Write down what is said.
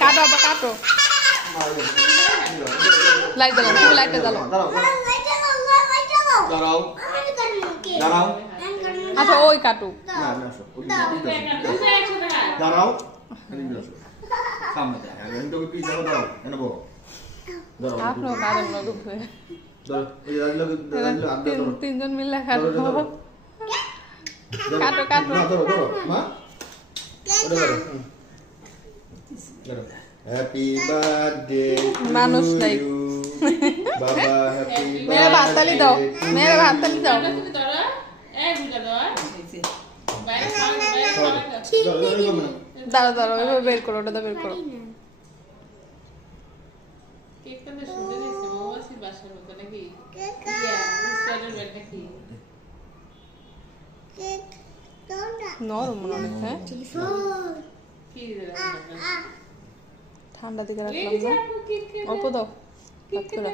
কাটো আবার কাটো লাইট জ্বালাও তুমি লাইটটা জ্বালাও দাঁড়াও দাঁড়াও আচ্ছা ওই কাটু না না দাঁড়াও সামনে আমি তোকে পিছে দাও এনে বো দাঁড়াও আপনো কারণ লোক হয়ে দাঁড়াও এই দাঁড়াও তিনজন মিলে কাটো কাটো কাটো দাঁড়াও মা হ্যাপি বার্থডে মানুষ নাই বাবা হ্যাপি মেরে ভাততালি দাও মেরে ভাততালি দাও দাঁড়াও দাঁড়াও এবার বের করো ওটা বের করো নরম অনেক হ্যাঁ ঠান্ডা দিকে রাখলাম না অল্প দাও না